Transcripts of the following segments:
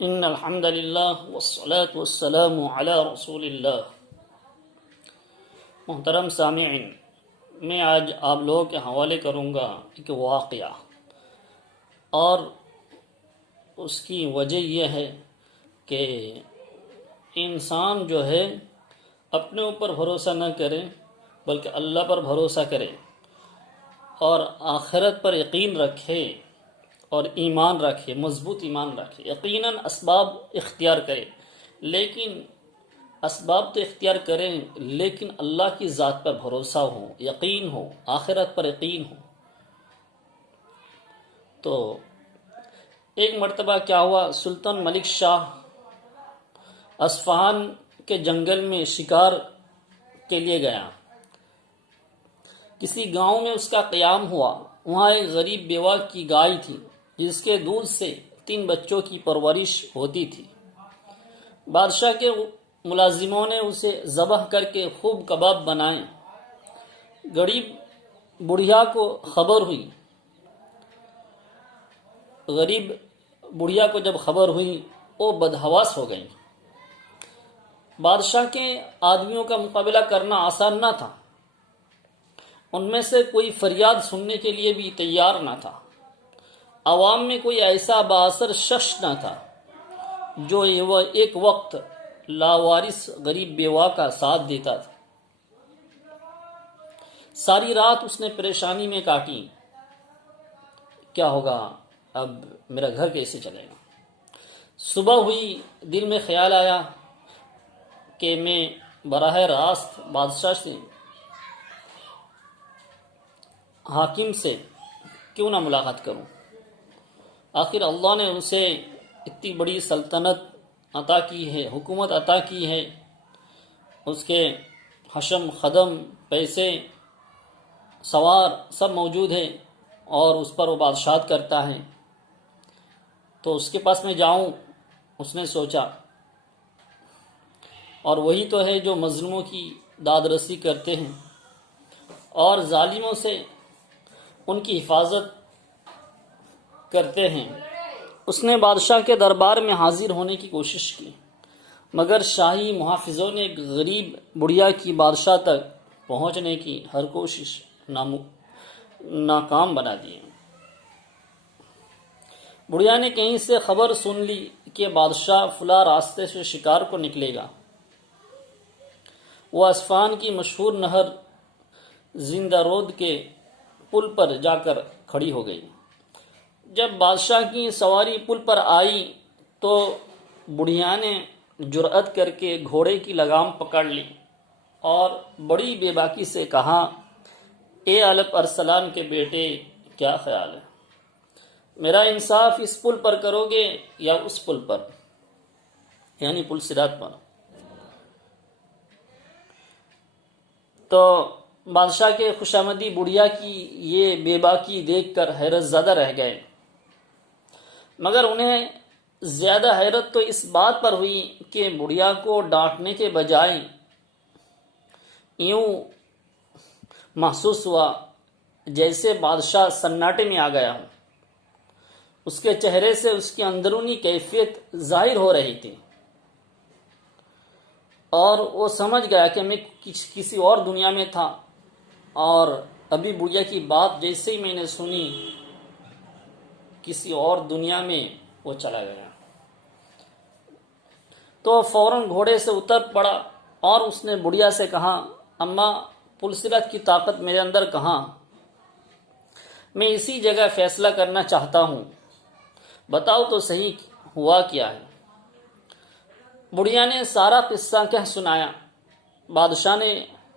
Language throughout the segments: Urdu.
ان الحمد للہ والصلاة والسلام علی رسول اللہ۔ محترم سامعین، میں آج آپ لوگوں کے حوالے کروں گا ایک واقعہ، اور اس کی وجہ یہ ہے کہ انسان جو ہے اپنے اوپر بھروسہ نہ کرے بلکہ اللہ پر بھروسہ کرے اور آخرت پر یقین رکھے اور ایمان رکھے، مضبوط ایمان رکھے۔ یقیناً اسباب اختیار کرے، لیکن اسباب تو اختیار کریں لیکن اللہ کی ذات پر بھروسہ ہو، یقین ہو، آخرت پر یقین ہو۔ تو ایک مرتبہ کیا ہوا، سلطان ملک شاہ اصفہان کے جنگل میں شکار کے لیے گیا۔ کسی گاؤں میں اس کا قیام ہوا۔ وہاں ایک غریب بیوہ کی گائے تھی جس کے دودھ سے 3 بچوں کی پرورش ہوتی تھی۔ بادشاہ کے ملازموں نے اسے ذبح کر کے خوب کباب بنائے۔ غریب بڑھیا کو جب خبر ہوئی وہ بدحواس ہو گئی۔ بادشاہ کے آدمیوں کا مقابلہ کرنا آسان نہ تھا۔ ان میں سے کوئی فریاد سننے کے لیے بھی تیار نہ تھا۔ عوام میں کوئی ایسا بااثر شخص نہ تھا جو ایک وقت لاوارث غریب بیوہ کا ساتھ دیتا تھا۔ ساری رات اس نے پریشانی میں کاٹی، کیا ہوگا، اب میرا گھر کیسے چلے گا۔ صبح ہوئی، دل میں خیال آیا کہ میں براہ راست بادشاہ سے، حاکم سے کیوں نہ ملاقات کروں۔ آخر اللہ نے اسے اتنی بڑی سلطنت عطا کی ہے، حکومت عطا کی ہے، اس کے حشم خدم، پیسے، سوار سب موجود ہیں اور اس پر وہ بادشاہت کرتا ہے، تو اس کے پاس میں جاؤں۔ اس نے سوچا، اور وہی تو ہے جو مظلوموں کی داد رسی کرتے ہیں اور ظالموں سے ان کی حفاظت کرتے ہیں۔ اس نے بادشاہ کے دربار میں حاضر ہونے کی کوشش کی، مگر شاہی محافظوں نے غریب بڑھیا کی بادشاہ تک پہنچنے کی ہر کوشش ناکام بنا دی۔ بڑھیا نے کہیں سے خبر سن لی کہ بادشاہ فلاں راستے سے شکار کو نکلے گا۔ وہ اصفہان کی مشہور نہر زندہ رود کے پل پر جا کر کھڑی ہو گئی۔ جب بادشاہ کی سواری پل پر آئی تو بڑھیا نے جرأت کر کے گھوڑے کی لگام پکڑ لی اور بڑی بے باکی سے کہا، اے الپ ارسلان کے بیٹے، کیا خیال ہے؟ میرا انصاف اس پل پر کرو گے یا اس پل پر، یعنی پل صراط پر؟ تو بادشاہ کے خوشامدی بڑھیا کی یہ بے باکی دیکھ کر حیرت زدہ رہ گئے، مگر انہیں زیادہ حیرت تو اس بات پر ہوئی کہ بڑھیا کو ڈانٹنے کے بجائے یوں محسوس ہوا جیسے بادشاہ سناٹے میں آ گیا ہو۔ اس کے چہرے سے اس کی اندرونی کیفیت ظاہر ہو رہی تھی، اور وہ سمجھ گیا کہ میں کسی اور دنیا میں تھا، اور ابھی بڑھیا کی بات جیسے ہی میں نے سنی کسی اور دنیا میں وہ چلا گیا۔ تو فوراً گھوڑے سے اتر پڑا اور اس نے بڑھیا سے کہا، اماں، پل صراط کی طاقت میرے اندر کہاں؟ میں اسی جگہ فیصلہ کرنا چاہتا ہوں، بتاؤ تو صحیح ہوا کیا ہے؟ بڑھیا نے سارا قصہ کہہ سنایا۔ بادشاہ نے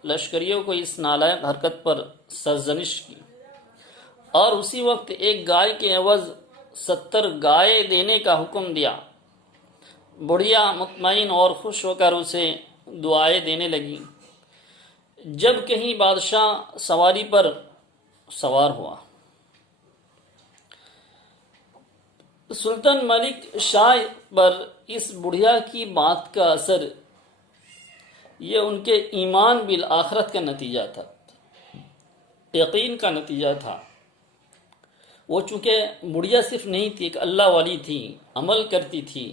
لشکریوں کو اس نالائق حرکت پر سرزنش کی اور اسی وقت ایک گائے کے عوض 70 گائے دینے کا حکم دیا۔ بڑھیا مطمئن اور خوش ہو کر اسے دعائیں دینے لگی۔ جب کہیں بادشاہ سواری پر سوار ہوا، سلطان ملک شاہ پر اس بڑھیا کی بات کا اثر یہ ان کے ایمان بالآخرت کا نتیجہ تھا، یقین کا نتیجہ تھا۔ وہ چونکہ بڑھیا صرف نہیں تھی، ایک اللہ والی تھی، عمل کرتی تھی،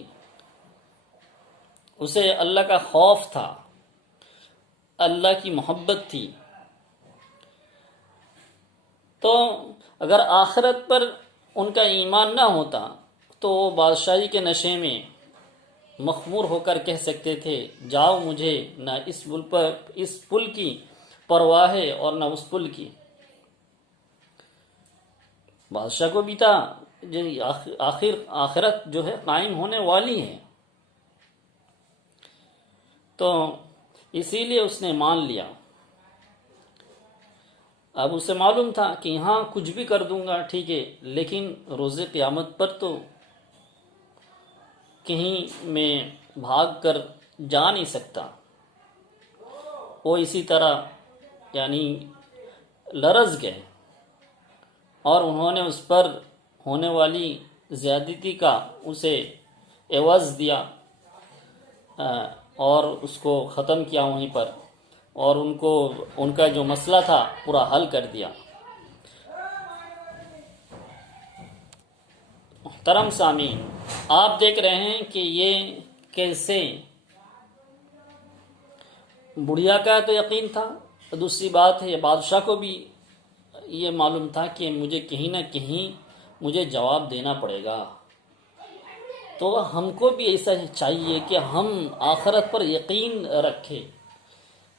اسے اللہ کا خوف تھا، اللہ کی محبت تھی. تو اگر آخرت پر ان کا ایمان نہ ہوتا تو وہ بادشاہی کے نشے میں مخمور ہو کر کہہ سکتے تھے جاؤ، مجھے نہ اس پل کی پرواہ ہے اور نہ اس پل کی. بادشاہ کو بھی تھا آخرت جو ہے قائم ہونے والی ہے، تو اسی لیے اس نے مان لیا. اب اسے معلوم تھا کہ یہاں کچھ بھی کر دوں گا ٹھیک ہے، لیکن روز قیامت پر تو کہیں میں بھاگ کر جا نہیں سکتا. وہ اسی طرح یعنی لرز گئے اور انہوں نے اس پر ہونے والی زیادتی کا اسے عوض دیا اور اس کو ختم کیا وہیں پر، اور ان کا جو مسئلہ تھا پورا حل کر دیا. محترم سامعین، آپ دیکھ رہے ہیں کہ یہ کیسے بڑھیا کا تو یقین تھا، دوسری بات ہے بادشاہ کو بھی یہ معلوم تھا کہ مجھے کہیں نہ کہیں مجھے جواب دینا پڑے گا. تو ہم کو بھی ایسا چاہیے کہ ہم آخرت پر یقین رکھیں.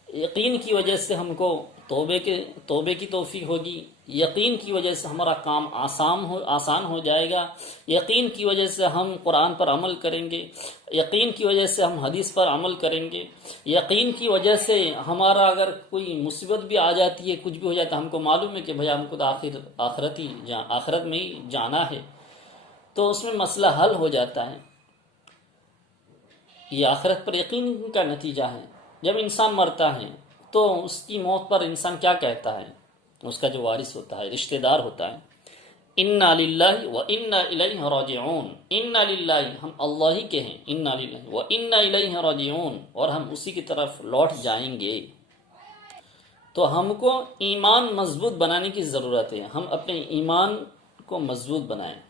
یقین کی وجہ سے ہم کو توبے کی توفیق ہوگی، یقین کی وجہ سے ہمارا کام آسان ہو جائے گا، یقین کی وجہ سے ہم قرآن پر عمل کریں گے، یقین کی وجہ سے ہم حدیث پر عمل کریں گے، یقین کی وجہ سے ہمارا اگر کوئی مصیبت بھی آ جاتی ہے، کچھ بھی ہو جاتا ہے، ہم کو معلوم ہے کہ بھئی ہم کو تو آخرت میں ہی جانا ہے، تو اس میں مسئلہ حل ہو جاتا ہے. یہ آخرت پر یقین کا نتیجہ ہے. جب انسان مرتا ہے تو اس کی موت پر انسان کیا کہتا ہے؟ اس کا جو وارث ہوتا ہے، رشتہ دار ہوتا ہے، انا للہ و انا الیہ راجعون. انا للہ، ہم اللہ ہی کے ہیں، انا للہ و انا الیہ راجعون، اور ہم اسی کی طرف لوٹ جائیں گے. تو ہم کو ایمان مضبوط بنانے کی ضرورت ہے. ہم اپنے ایمان کو مضبوط بنائیں.